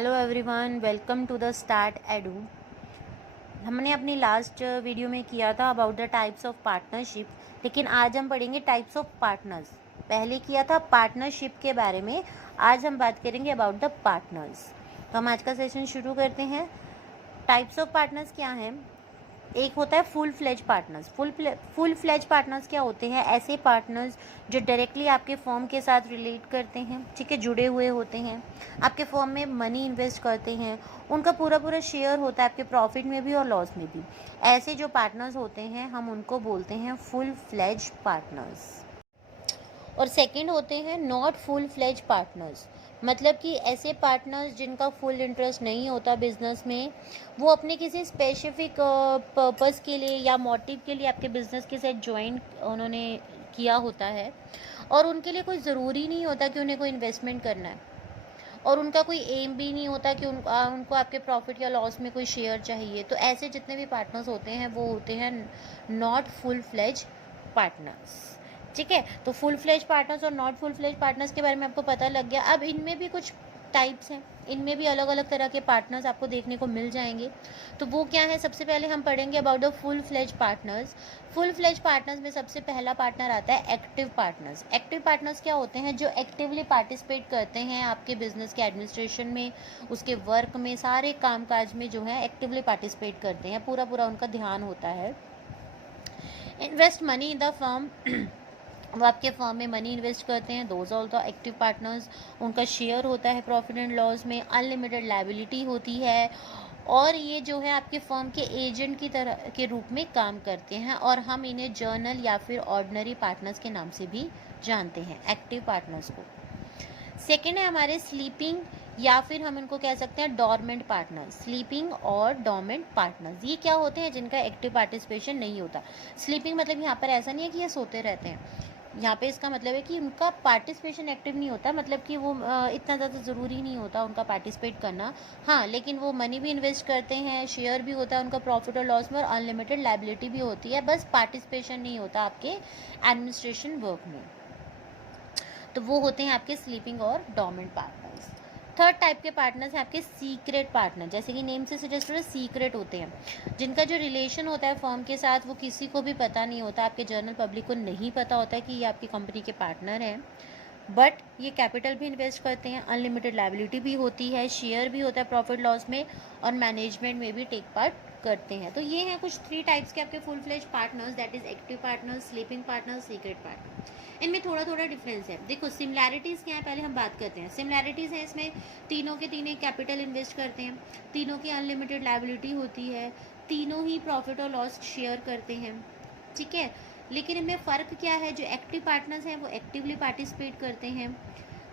Hello everyone, welcome to the Start Edu. हमने अपनी last video में किया था about the types of partnership, लेकिन आज हम पढ़ेंगे टाइप्स ऑफ पार्टनर्स। पहले किया था पार्टनरशिप के बारे में, आज हम बात करेंगे अबाउट द पार्टनर्स। तो हम आज का सेशन शुरू करते हैं। टाइप्स ऑफ पार्टनर्स क्या हैं? एक होता है full fledge partners. Full fledge partners क्या होते हैं? ऐसे पार्टनर्स जो डायरेक्टली आपके फर्म के साथ रिलेट करते हैं, ठीक है, जुड़े हुए होते हैं, आपके फर्म में मनी इन्वेस्ट करते हैं, उनका पूरा शेयर होता है आपके प्रॉफिट में भी और लॉस में भी। ऐसे जो पार्टनर्स होते हैं हम उनको बोलते हैं फुल फ्लेज पार्टनर्स। और सेकंड होते हैं नॉट फुल फ्लेज पार्टनर्स, मतलब कि ऐसे पार्टनर्स जिनका फुल इंटरेस्ट नहीं होता बिजनेस में, वो अपने किसी स्पेसिफिक पर्पस के लिए या मोटिव के लिए आपके बिजनेस के साथ ज्वाइन उन्होंने किया होता है, और उनके लिए कोई ज़रूरी नहीं होता कि उन्हें कोई इन्वेस्टमेंट करना है, और उनका कोई एम भी नहीं होता कि उनको आपके प्रॉफिट या लॉस में कोई शेयर चाहिए। तो ऐसे जितने भी पार्टनर्स होते हैं वो होते हैं नॉट फुल फ्लेज पार्टनर्स, ठीक है। तो फुल फ्लेज पार्टनर्स और नॉट फुल फ्लेज पार्टनर्स के बारे में आपको पता लग गया। अब इनमें भी कुछ टाइप्स हैं, इनमें भी अलग अलग तरह के पार्टनर्स आपको देखने को मिल जाएंगे। तो वो क्या है? सबसे पहले हम पढ़ेंगे about the full fledge partners. Full fledge partners में सबसे पहला पार्टनर आता है एक्टिव पार्टनर्स। एक्टिव पार्टनर्स क्या होते हैं? जो एक्टिवली पार्टिसिपेट करते हैं आपके बिजनेस के एडमिनिस्ट्रेशन में, उसके वर्क में, सारे कामकाज में जो है एक्टिवली पार्टिसिपेट करते हैं, पूरा उनका ध्यान होता है। Invest money in the firm, वो आपके फर्म में मनी इन्वेस्ट करते हैं। Those all the active partners, उनका शेयर होता है प्रॉफिट एंड लॉस में, अनलिमिटेड लायबिलिटी होती है, और ये जो है आपके फर्म के एजेंट की तरह के रूप में काम करते हैं, और हम इन्हें जर्नल या फिर ऑर्डिनरी पार्टनर्स के नाम से भी जानते हैं, एक्टिव पार्टनर्स को। सेकेंड है हमारे स्लीपिंग, या फिर हम इनको कह सकते हैं डॉर्मेंट पार्टनर्स। स्लीपिंग और डॉर्मेंट पार्टनर्स ये क्या होते हैं? जिनका एक्टिव पार्टिसिपेशन नहीं होता। स्लीपिंग मतलब यहाँ पर ऐसा नहीं है कि ये सोते रहते हैं, यहाँ पे इसका मतलब है कि उनका पार्टिसिपेशन एक्टिव नहीं होता, मतलब कि वो इतना ज़्यादा ज़रूरी नहीं होता उनका पार्टिसिपेट करना। हाँ, लेकिन वो मनी भी इन्वेस्ट करते हैं, शेयर भी होता है उनका प्रॉफिट और लॉस में, और अनलिमिटेड लायबिलिटी भी होती है, बस पार्टिसिपेशन नहीं होता आपके एडमिनिस्ट्रेशन वर्क में। तो वो होते हैं आपके स्लीपिंग और डॉर्मेंट पार्टनर्स। थर्ड टाइप के पार्टनर्स हैं आपके सीक्रेट पार्टनर। जैसे कि नेम से सजेस्ट हो रहा है, सीक्रेट होते हैं, जिनका जो रिलेशन होता है फर्म के साथ वो किसी को भी पता नहीं होता, आपके जनरल पब्लिक को नहीं पता होता है कि ये आपकी कंपनी के पार्टनर हैं, बट ये कैपिटल भी इन्वेस्ट करते हैं, अनलिमिटेड लायबिलिटी भी होती है, शेयर भी होता है प्रॉफिट लॉस में, और मैनेजमेंट में भी टेक पार्ट करते हैं। तो ये हैं कुछ 3 टाइप्स के आपके full fledge partners, that is active partners, sleeping partners, secret partner. इनमें थोड़ा डिफरेंस है। देखो सिमिलैरिटीज़ क्या है, पहले हम बात करते हैं। सिमिलैरिटीज़ हैं इसमें, तीनों के तीनों कैपिटल इन्वेस्ट करते हैं, तीनों की अनलिमिटेड लायबिलिटी होती है, तीनों ही प्रॉफिट और लॉस शेयर करते हैं, ठीक है। लेकिन इनमें फ़र्क क्या है? जो एक्टिव पार्टनर्स हैं वो एक्टिवली पार्टिसिपेट करते हैं,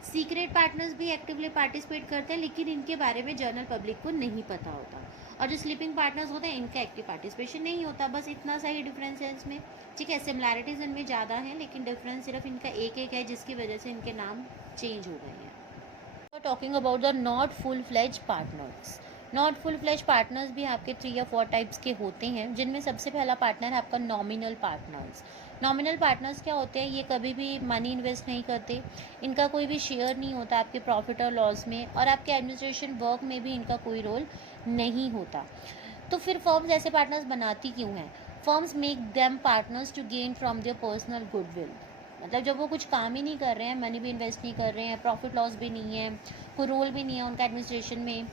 सीक्रेट पार्टनर्स भी एक्टिवली पार्टिसिपेट करते हैं, लेकिन इनके बारे में जनरल पब्लिक को नहीं पता होता। और जो स्लीपिंग पार्टनर्स होते हैं इनका एक्टिव पार्टिसिपेशन नहीं होता। बस इतना सा ही डिफरेंस है इसमें, ठीक है। सिमिलैरिटीज़ इनमें ज़्यादा हैं, लेकिन डिफरेंस सिर्फ इनका एक है, जिसकी वजह से इनके नाम चेंज हो गए हैं। Talking about the not full fledge partners. Not full fledge partners भी आपके 3 या 4 टाइप्स के होते हैं, जिनमें सबसे पहला पार्टनर है आपका नॉमिनल पार्टनर्स। नॉमिनल पार्टनर्स क्या होते हैं? ये कभी भी मनी इन्वेस्ट नहीं करते, इनका कोई भी शेयर नहीं होता आपके प्रॉफिट और लॉस में, और आपके एडमिनिस्ट्रेशन वर्क में भी इनका कोई रोल नहीं होता। तो फिर फर्म्स ऐसे पार्टनर्स बनाती क्यों हैं? Firms make them partners to gain from their personal goodwill. मतलब जब वो कुछ काम ही नहीं कर रहे हैं, मनी भी इन्वेस्ट नहीं कर रहे हैं, प्रॉफिट लॉस भी नहीं है, कोई रोल भी नहीं है उनका एडमिनिस्ट्रेशन में,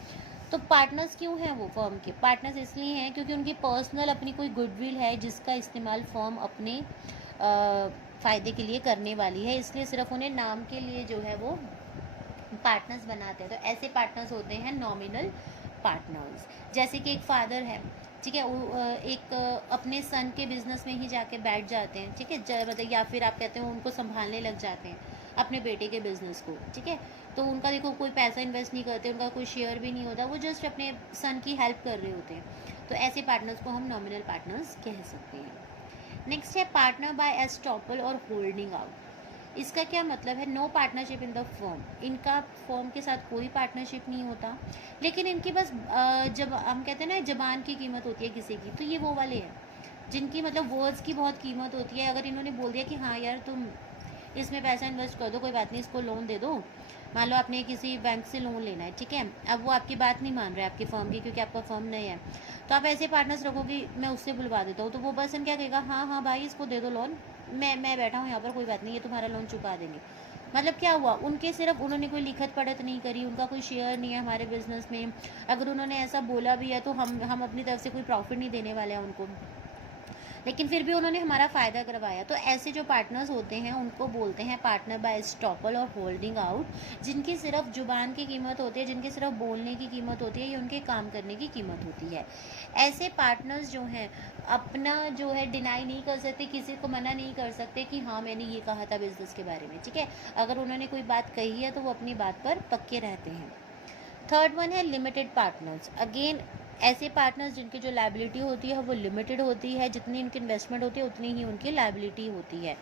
तो पार्टनर्स क्यों हैं वो फर्म के? पार्टनर्स इसलिए हैं क्योंकि उनकी पर्सनल अपनी कोई गुडविल है जिसका इस्तेमाल फर्म अपने फ़ायदे के लिए करने वाली है, इसलिए सिर्फ उन्हें नाम के लिए जो है वो पार्टनर्स बनाते हैं। तो ऐसे पार्टनर्स होते हैं नॉमिनल पार्टनर्स। जैसे कि एक फादर है, ठीक है, एक अपने सन के बिजनेस में ही जाके बैठ जाते हैं, ठीक है, मतलब या फिर आप कहते हैं उनको संभालने लग जाते हैं अपने बेटे के बिजनेस को, ठीक है। तो उनका देखो कोई पैसा इन्वेस्ट नहीं करते, उनका कोई शेयर भी नहीं होता, वो जस्ट अपने सन की हेल्प कर रहे होते हैं। तो ऐसे पार्टनर्स को हम नॉमिनल पार्टनर्स कह सकते हैं। नेक्स्ट है पार्टनर बाय एस्टॉपल और होल्डिंग आउट। इसका क्या मतलब है? No partnership in the firm. इनका फर्म के साथ कोई पार्टनरशिप नहीं होता, लेकिन इनकी बस जब हम कहते हैं ना जबान की कीमत होती है किसी की, तो ये वो वाले हैं जिनकी मतलब वर्ड्स की बहुत कीमत होती है। अगर इन्होंने बोल दिया कि हाँ यार तुम इसमें पैसा इन्वेस्ट कर दो, कोई बात नहीं, इसको लोन दे दो, मान लो आपने किसी बैंक से लोन लेना है, ठीक है, अब वो आपकी बात नहीं मान रहा है आपकी फर्म की, क्योंकि आपका फर्म नहीं है, तो आप ऐसे पार्टनर्स रखो कि मैं उससे बुलवा देता हूँ, तो वो पर्सन क्या कहेगा, हाँ हाँ भाई इसको दे दो लोन, मैं बैठा हूँ यहाँ पर, कोई बात नहीं, ये तुम्हारा लोन चुका देंगे। मतलब क्या हुआ, उनके सिर्फ उन्होंने कोई लिखत पढ़त नहीं करी, उनका कोई शेयर नहीं है हमारे बिजनेस में, अगर उन्होंने ऐसा बोला भी है तो हम अपनी तरफ से कोई प्रॉफिट नहीं देने वाले हैं उनको, लेकिन फिर भी उन्होंने हमारा फ़ायदा करवाया। तो ऐसे जो पार्टनर्स होते हैं उनको बोलते हैं पार्टनर बाय स्टॉपल और होल्डिंग आउट, जिनकी सिर्फ जुबान की कीमत होती है, जिनकी सिर्फ बोलने की कीमत होती है, या उनके काम करने की कीमत होती है। ऐसे पार्टनर्स जो हैं अपना जो है डिनाई नहीं कर सकते, किसी को मना नहीं कर सकते कि हाँ मैंने ये कहा था बिजनेस के बारे में, ठीक है, अगर उन्होंने कोई बात कही है तो वो अपनी बात पर पक्के रहते हैं। थर्ड वन है लिमिटेड पार्टनर्स। अगेन ऐसे पार्टनर्स जिनकी जो लाइबिलिटी होती है वो लिमिटेड होती है, जितनी इनकी इन्वेस्टमेंट होती है उतनी ही उनकी लाइबिलिटी होती है,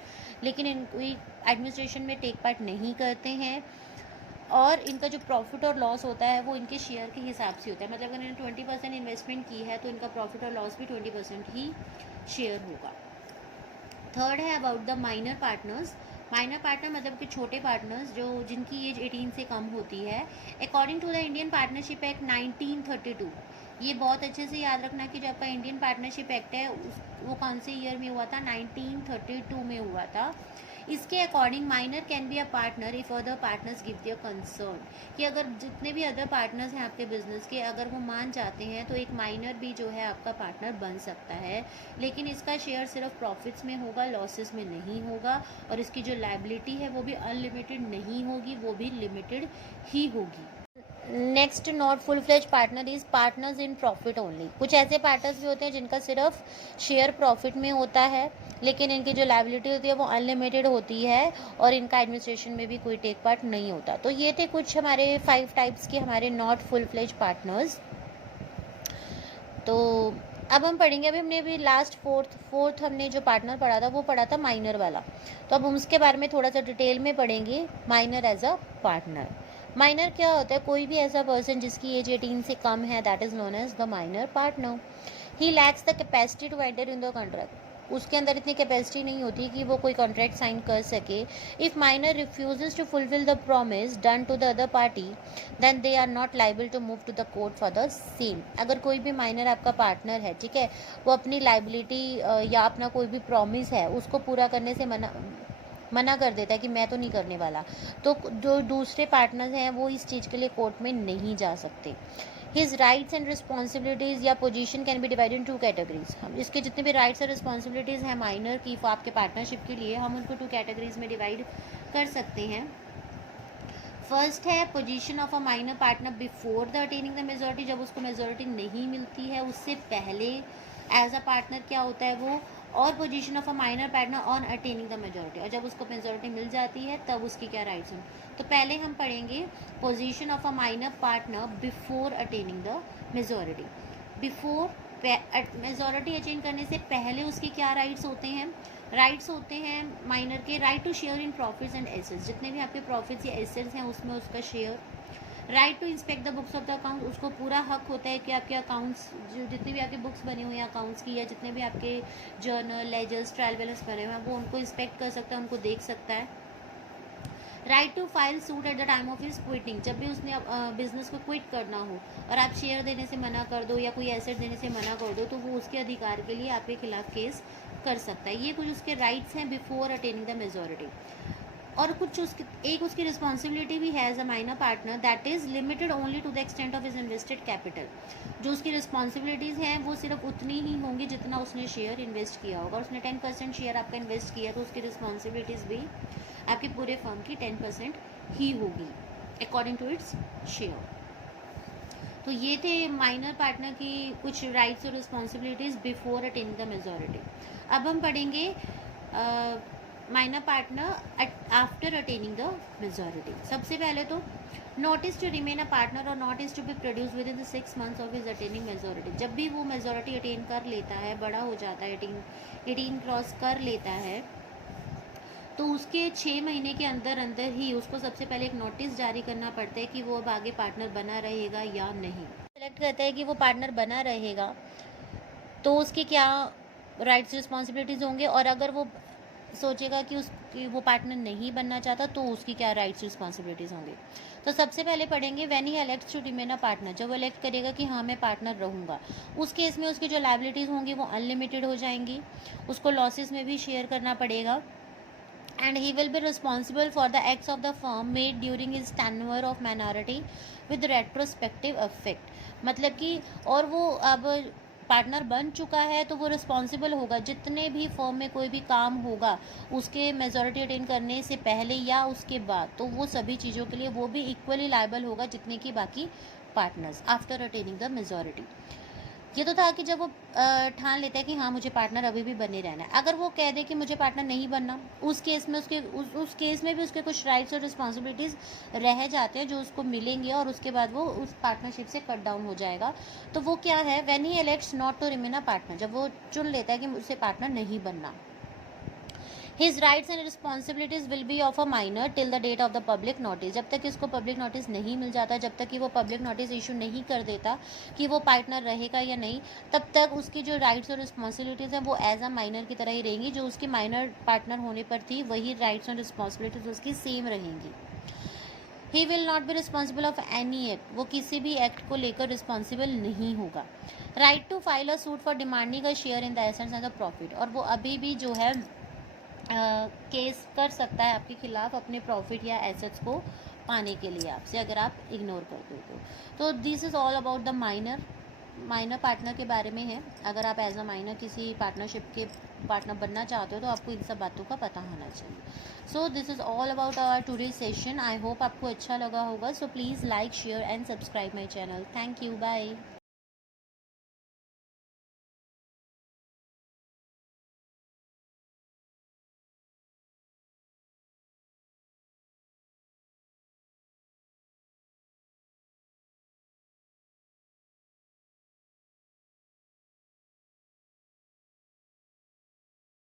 लेकिन कोई एडमिनिस्ट्रेशन में टेक पार्ट नहीं करते हैं, और इनका जो प्रॉफिट और लॉस होता है वो इनके शेयर के हिसाब से होता है। मतलब अगर इन्होंने 20% इन्वेस्टमेंट की है तो इनका प्रॉफिट और लॉस भी 20% ही शेयर होगा। थर्ड है about the minor partners. Minor partner मतलब कि छोटे पार्टनर्स जो जिनकी एज 18 से कम होती है। According to the Indian partnership act 1932, ये बहुत अच्छे से याद रखना कि जो आपका इंडियन पार्टनरशिप एक्ट है वो कौन से ईयर में हुआ था, 1932 में हुआ था। इसके according minor can be a partner if other partners give their concern, कि अगर जितने भी अदर पार्टनर्स हैं आपके बिजनेस के अगर वो मान जाते हैं तो एक माइनर भी जो है आपका पार्टनर बन सकता है, लेकिन इसका शेयर सिर्फ प्रॉफिट्स में होगा, लॉसेस में नहीं होगा, और इसकी जो लायबिलिटी है वो भी अनलिमिटेड नहीं होगी, वो भी लिमिटेड ही होगी। Next not full fledge partner is partners in profit only. कुछ ऐसे पार्टनर्स भी होते हैं जिनका सिर्फ शेयर प्रॉफिट में होता है, लेकिन इनकी जो लायबिलिटी होती है वो अनलिमिटेड होती है, और इनका एडमिनिस्ट्रेशन में भी कोई टेक पार्ट नहीं होता। तो ये थे कुछ हमारे 5 टाइप्स के हमारे नॉट फुल फ्लेज पार्टनर्स। तो अब हम पढ़ेंगे, हमने अभी लास्ट फोर्थ हमने जो पार्टनर पढ़ा था वो पढ़ा था माइनर वाला, तो अब हम उसके बारे में थोड़ा सा डिटेल में पढ़ेंगे। Minor as a partner. Minor क्या होता है, कोई भी ऐसा पर्सन जिसकी एज 18 से कम है, that is known as the minor partner. He lacks the capacity to enter in the contract. उसके अंदर इतनी कैपेसिटी नहीं होती कि वो कोई कॉन्ट्रैक्ट साइन कर सके। If minor refuses to fulfil the promise done to the other party then they are not liable to move to the court for the same. अगर कोई भी माइनर आपका पार्टनर है, ठीक है, वो अपनी लाइबिलिटी या अपना कोई भी प्रॉमिस है उसको पूरा करने से मना कर देता है कि मैं तो नहीं करने वाला, तो जो दूसरे पार्टनर्स हैं वो इस चीज़ के लिए कोर्ट में नहीं जा सकते। हिज राइट्स एंड रिस्पॉन्सिबिलिटीज़ या position can be divided in 2 categories. हम इसके जितने भी राइट्स और रिस्पॉन्सिबिलिटीज़ हैं माइनर की आपके पार्टनरशिप के लिए, हम उनको 2 कैटेगरीज में डिवाइड कर सकते हैं। फर्स्ट है position of a minor partner before the attaining the majority, जब उसको मेजॉरिटी नहीं मिलती है उससे पहले एज अ पार्टनर क्या होता है वो, और position of a minor partner on attaining the majority, और जब उसको मेजॉरिटी मिल जाती है तब उसकी क्या राइट्स हैं। तो पहले हम पढ़ेंगे position of a minor partner before attaining the majority. Before majority attain करने से पहले उसके क्या राइट्स होते हैं। राइट्स होते हैं माइनर के, right to share in profits and assets, जितने भी आपके प्रॉफिट्स या एसेट्स हैं उसमें उसका share. Right to inspect the books of the account, उसको पूरा हक होता है कि आपके अकाउंट्स जो जितनी भी आपकी बुक्स बनी हुई हैं अकाउंट्स की, या जितने भी आपके जर्नल लेजर्स ट्रायल बैलेंस बने हुए हैं वो उनको इंस्पेक्ट कर सकता है, उनको देख सकता है। Right to file suit at the time of his quitting, जब भी उसने बिजनेस को क्विट करना हो और आप शेयर देने से मना कर दो या कोई एसेट देने से मना कर दो तो वो उसके अधिकार के लिए आपके खिलाफ केस कर सकता है। ये कुछ उसके राइट्स हैं बिफोर अटेनिंग द मेजॉरिटी। और कुछ उसकी रिस्पॉन्सिबिलिटी भी है as a minor partner, that is limited only to the extent of his invested capital. जो उसकी रिस्पॉन्सिबिलिटीज़ हैं वो सिर्फ उतनी ही होंगी जितना उसने शेयर इन्वेस्ट किया होगा। उसने 10% शेयर आपका इन्वेस्ट किया तो उसकी रिस्पॉन्सिबिलिटीज़ भी आपकी पूरे फर्म की 10% ही होगी अकॉर्डिंग टू इट्स शेयर। तो ये थे माइनर पार्टनर की कुछ राइट्स और responsibilities before attaining the majority. अब हम पढ़ेंगे minor partner after attaining the majority. सबसे पहले तो notice to remain a partner और notice to be produce within the 6 months of his attaining majority. जब भी वो मेजॉरिटी अटेन कर लेता है, बड़ा हो जाता है, 18 क्रॉस कर लेता है, तो उसके 6 महीने के अंदर अंदर ही उसको सबसे पहले एक नोटिस जारी करना पड़ता है कि वो अब आगे पार्टनर बना रहेगा या नहीं। सेलेक्ट करता है कि वो पार्टनर बना रहेगा तो उसकी क्या राइट्स रिस्पॉन्सिबिलिटीज़ होंगे, और अगर वो सोचेगा कि वो पार्टनर नहीं बनना चाहता, तो उसकी क्या राइट्स रिस्पॉन्सिबिलिटीज़ होंगे। तो सबसे पहले पढ़ेंगे when he elects to remain a partner. जब वो इलेक्ट करेगा कि हाँ मैं पार्टनर रहूँगा, उस केस में उसकी जो लायबिलिटीज़ होंगी वो अनलिमिटेड हो जाएंगी, उसको लॉसेस में भी शेयर करना पड़ेगा, and he will be responsible for the acts of the firm made during his tenure of minority with retrospective effect। मतलब कि और वो अब पार्टनर बन चुका है तो वो रिस्पॉन्सिबल होगा, जितने भी फर्म में कोई भी काम होगा उसके मेजॉरिटी अटेन करने से पहले या उसके बाद, तो वो सभी चीज़ों के लिए वो भी इक्वली लायबल होगा जितने की बाकी partners after attaining the majority. ये तो था कि जब वो ठान लेता है कि हाँ मुझे पार्टनर अभी भी बने रहना है। अगर वो कह दे कि मुझे पार्टनर नहीं बनना, उस केस में उस केस में भी उसके कुछ राइट्स और रिस्पॉन्सिबिलिटीज़ रह जाते हैं जो उसको मिलेंगे, और उसके बाद वो उस पार्टनरशिप से कट डाउन हो जाएगा। तो वो क्या है, when he elects not to remain a partner, जब वो चुन लेता है कि मुझसे पार्टनर नहीं बनना। His rights and responsibilities will be of a minor till the date of the public notice। जब तक इसको पब्लिक नोटिस नहीं मिल जाता, जब तक कि वो पब्लिक नोटिस इशू नहीं कर देता कि वो पार्टनर रहेगा या नहीं, तब तक उसकी जो राइट्स और रिस्पॉन्सिबिलिटीज़ हैं वो एज अ माइनर की तरह ही रहेंगी। जो उसकी माइनर पार्टनर होने पर थी वही राइट्स और रिस्पॉन्सिबिलिटीज़ उसकी सेम रहेंगी। He will not be responsible of any act, वो किसी भी एक्ट को लेकर रिस्पॉन्सिबल नहीं होगा। Right to file a suit for demanding a share in the assets and the profit, और वो अभी भी जो है केस कर सकता है आपके खिलाफ अपने प्रॉफिट या एसेट्स को पाने के लिए आपसे, अगर आप इग्नोर करते हो तो this is all about the minor partner के बारे में है। अगर आप एज अ माइनर किसी पार्टनरशिप के पार्टनर बनना चाहते हो तो आपको इन सब बातों का पता होना चाहिए। So this is all about our today session. I hope आपको अच्छा लगा होगा। So please like, share and subscribe my channel. Thank you, bye.